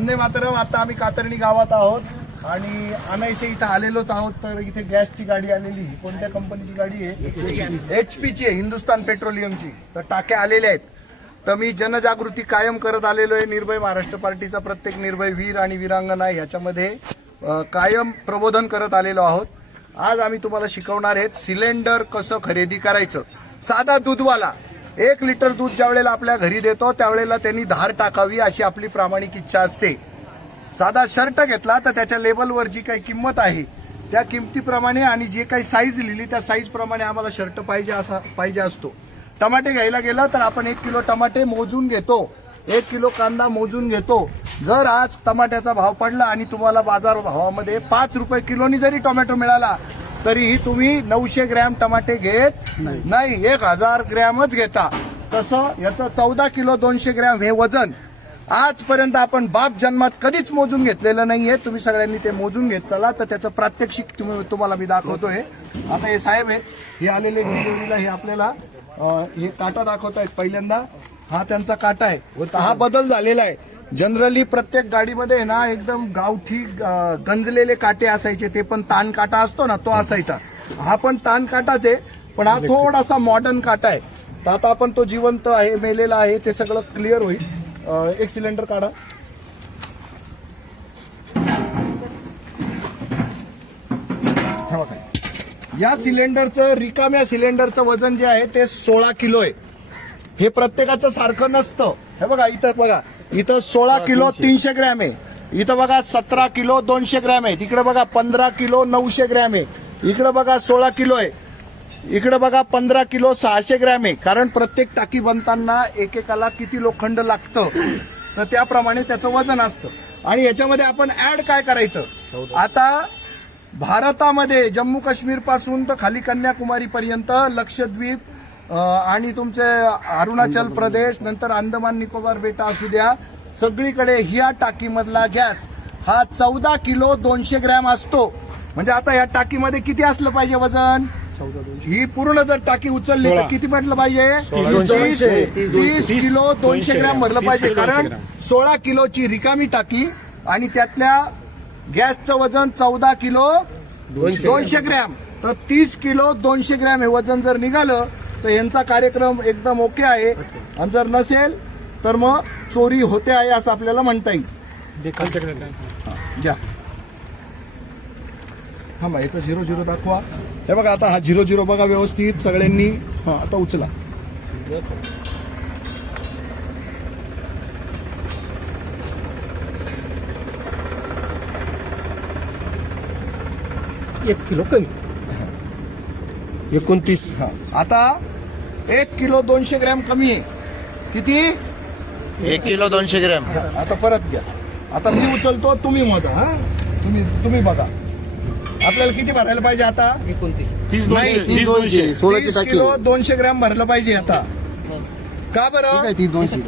वंदे मातरम. आता आम्ही कातरणी गावात आहोत आणि अनायसे इथं आलेलोच आहोत. तर इथे गॅसची गाडी आलेली. कोणत्या कंपनीची गाडी आहे? HP ची आहे, हिंदुस्तान पेट्रोलियमची. तर टाक्या आलेल्या आहेत. तर मी जनजागृती कायम करत आलेलो आहे. निर्भय महाराष्ट्र पार्टीचा प्रत्येक निर्भय वीर आणि वीरांगना याच्यामध्ये कायम प्रबोधन करत आलेलो आहोत. आज आम्ही तुम्हाला शिकवणार आहेत सिलेंडर कसं खरेदी करायचं. साधा दूधवाला 1 लिटर दूध ज्या वेळेला आपल्या घरी देतो त्यावेळेला त्यांनी धार टाकावी अशी आपली प्रामाणिक इच्छा असते. साधा शर्ट घेतला तर त्याच्या लेबलवर जी काही किंमत आहे त्या किमतीप्रमाणे आणि जे काही साईज लिहिली त्या साईज प्रमाणे आम्हाला शर्ट पाहिजे असतो. टमाटे घ्यायला गेलं तर आपण 1 किलो टमाटे मोजून घेतो, 1 किलो कांदा मोजून घेतो. जर आज टमाट्याचा भाव पडला आणि तुम्हाला बाजार भावामध्ये 5 रुपये किलोनी जरी टोमॅटो मिळाला तरीही तुम्ही 900 ग्रॅम टमाटे घेत नाही, 1000 ग्रॅमच घेता. तसं याचं 14 किलो 200 ग्रॅम हे वजन आजपर्यंत आपण बाप जन्मात कधीच मोजून घेतलेलं नाहीये. तुम्ही सगळ्यांनी ते मोजून घेत चला. तर त्याचं प्रात्यक्षिक तुम्हाला मी दाखवतोय. आता हे साहेब आहेत, हे आलेले डिलिव्हरीला, हे आपल्याला हे काटा दाखवत आहेत. पहिल्यांदा हा त्यांचा काटा आहे. हा बदल झालेला आहे. जनरली प्रत्येक गाडीमध्ये ना एकदम गावठी गंजलेले काटे असायचे, ते पण ताण काटा असतो ना तो असायचा. हा पण ताण काटाच आहे, पण हा थोडासा मॉडर्न काटा आहे. तर आता आपण तो जिवंत आहे मेलेला आहे ते सगळं क्लिअर होईल. एक सिलेंडर काढा. या सिलेंडरचं, रिकाम्या सिलेंडरचं वजन जे आहे ते 16 किलो आहे. हे प्रत्येकाचं सारखं नसतं. हे बघा इथं, बघा इथं 16 किलो 300 ग्रॅम आहे. इथं बघा 17 किलो 200 ग्रॅम आहे. इकडे बघा 15 किलो 900 ग्रॅम आहे. इकडे बघा 16 किलो आहे. इकडे बघा 15 किलो 600 ग्रॅम आहे. कारण प्रत्येक टाकी बनताना एकेकाला किती लोखंड लागतं तर त्याप्रमाणे त्याचं वजन असतं. आणि याच्यामध्ये आपण ऍड काय करायचं, आता भारतामध्ये जम्मू काश्मीर पासून तर खाली कन्याकुमारी पर्यंत, लक्षद्वीप आणि तुमचे अरुणाचल प्रदेश, नंतर अंदमान निकोबार बेटा असू द्या, सगळीकडे ह्या टाकीमधला गॅस हा 14 किलो 200 ग्रॅम असतो. म्हणजे आता या टाकीमध्ये किती असलं पाहिजे वजन? ही पूर्ण जर टाकी उचलली तर किती म्हटलं पाहिजे? 30 किलो 200 ग्रॅम भरलं पाहिजे. कारण 16 किलोची रिकामी टाकी आणि त्यातल्या गॅसचं वजन 14 किलो 200 ग्रॅम. तर 30 किलो 200 ग्रॅम हे वजन जर निघालं तर यांचा कार्यक्रम एकदम ओके आहे. आणि जर नसेल तर मग चोरी होते आहे असं आपल्याला म्हणता येईल. द्या हा मग याचं 00 दाखवा. हे बघा आता हा 00 बघा व्यवस्थित सगळ्यांनी. हा आता उचला. एक किलो कमी 29. आता 1 किलो 200 ग्रॅम कमी आहे. किती? 1 किलो 200 ग्रॅम. आता परत घ्या. आता मी उचलतो, तुम्ही मोजा. हा तुम्ही बघा आपल्याला किती भरायला पाहिजे आता? 30 नाही, 30 किलो 200 ग्रॅम भरलं पाहिजे आता. का बरं? 30 200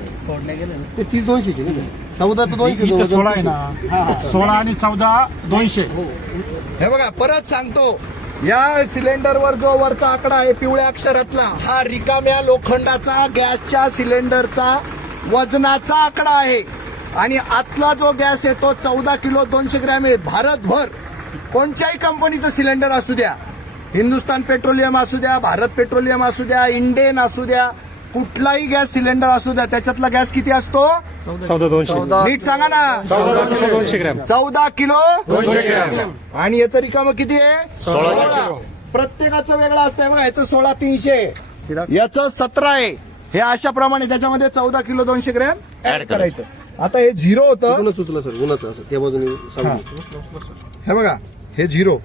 ते 30 200 14 तर 200 16 आहे ना. 16 आणि 14 200. हे बघा परत सांगतो, या सिलेंडरवर जो वरचा आकडा आहे पिवळ्या अक्षरातला, हा रिकाम्या लोखंडाचा गॅसच्या सिलेंडरचा वजनाचा आकडा आहे. आणि आतला जो गॅस आहे तो 14 किलो 200 ग्रॅम आहे. भारतभर कोणत्याही कंपनीचं सिलेंडर असू द्या, हिंदुस्तान पेट्रोलियम असू द्या, भारत पेट्रोलियम असू द्या, इंडेन असू द्या, कुठलाही गॅस सिलेंडर असू द्या, त्याच्यातला गॅस किती असतो? 14 200. नीट सांगा ना. 14 200 ग्रॅम. 14 kilo 200 gram. आणि याचं रिकामं किती आहे? 16. प्रत्येकाचं वेगळं असतंय बघा. याचं 16 300, याचं 17 आहे. हे अशा प्रमाणे त्याच्यामध्ये 14 किलो 200 ग्रॅम ऍड करायचं. आता हे 0 होतं. गुणच उचला सर, गुणाचं असं त्या बाजूने हा. हे बघा हे 0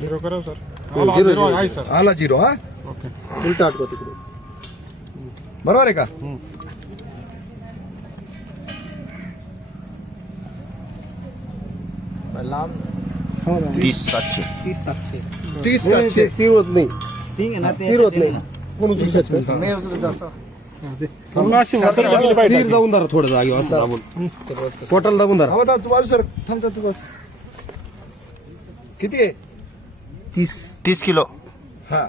0 करा सर. झिरो, 0 आहे सर. आला 0. हा ओके. उलटा आटवा तिकडे. बरोबर आहे का? लांब 30 700. 30 700 स्थिर होत नाही, स्थिर होत नाही. कोण उचलू शकतं? पूर्ण अशी वासर गेली पाहिजे. स्थिर जाऊन धरा थोडं जागी असं दाबून, पोटाला दाबून धरा. हा तू बाजू सर थांबता तू बस. किती आहे? 30 किलो. हा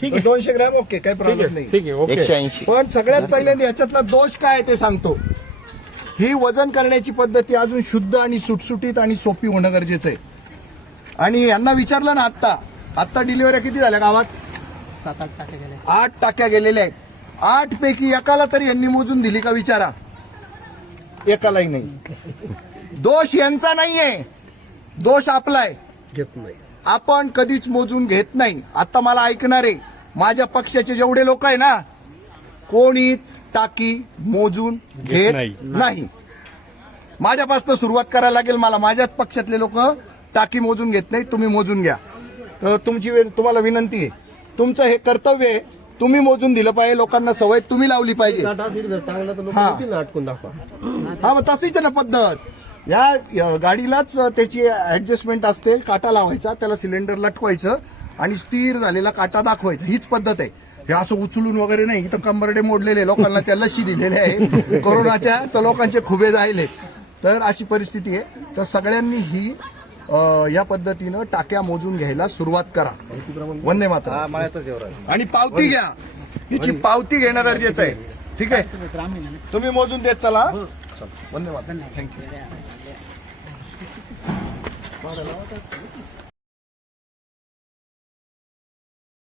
ठीक आहे. 200 ग्रॅम ओके, काही ठीक प्रॉब्लेम आहे, नाही. ठीक आहे. ओके. 180. पण सगळ्यात पहिल्यांदा याच्यातला दोष काय आहे ते सांगतो. ही वजन करण्याची पद्धती अजून शुद्ध आणि सुटसुटीत आणि सोपी होणं गरजेचं आहे. आणि यांना विचारलं ना आत्ता डिलिव्हऱ्या किती झाल्या गावात? 7-8 टाके गेले. 8 टाक्या गेलेल्या आहेत. 8 पैकी एकाला तरी यांनी मोजून दिली का विचारा? एकालाही नाही. दोष यांचा नाहीये, दोष आपलाय. घेत नाही. आपण कधीच मोजून घेत नाही. आता मला ऐकणारे माझ्या पक्षाचे जेवढे लोक आहे ना, कोणीच टाकी मोजून घेत नाही. माझ्यापासून सुरुवात करायला लागेल मला. माझ्याच पक्षातले लोक टाकी मोजून घेत नाही. तुम्ही मोजून घ्या. तर तुम्हाला विनंती आहे, तुमचं हे कर्तव्य आहे. तुम्ही मोजून दिलं पाहिजे. लोकांना सवय तुम्ही लावली पाहिजे. काटा सीट जर टांगला तर लोक हा. येतील ना अटकून दाखवा. हा, मग तशीच ना पद्धत. या गाडीलाच त्याची ऍडजस्टमेंट असते. काटा लावायचा, त्याला सिलेंडर लटकवायचं आणि स्थिर झालेला काटा दाखवायचा. हीच पद्धत आहे. हे असं उचलून वगैरे नाही. इथं कंबरडे मोडलेले लोकांना त्या लशी दिलेल्या आहे कोरोनाच्या, तर लोकांचे खुबे जायले. तर अशी परिस्थिती आहे. तर सगळ्यांनी ही या पद्धतीनं टाक्या मोजून घ्यायला सुरुवात करा. वंदे मातरम. आणि पावती घ्या. हिची पावती घेणं गरजेचं आहे. ठीक आहे, तुम्ही मोजून देत चला. वंदे मातरम. थँक्यू.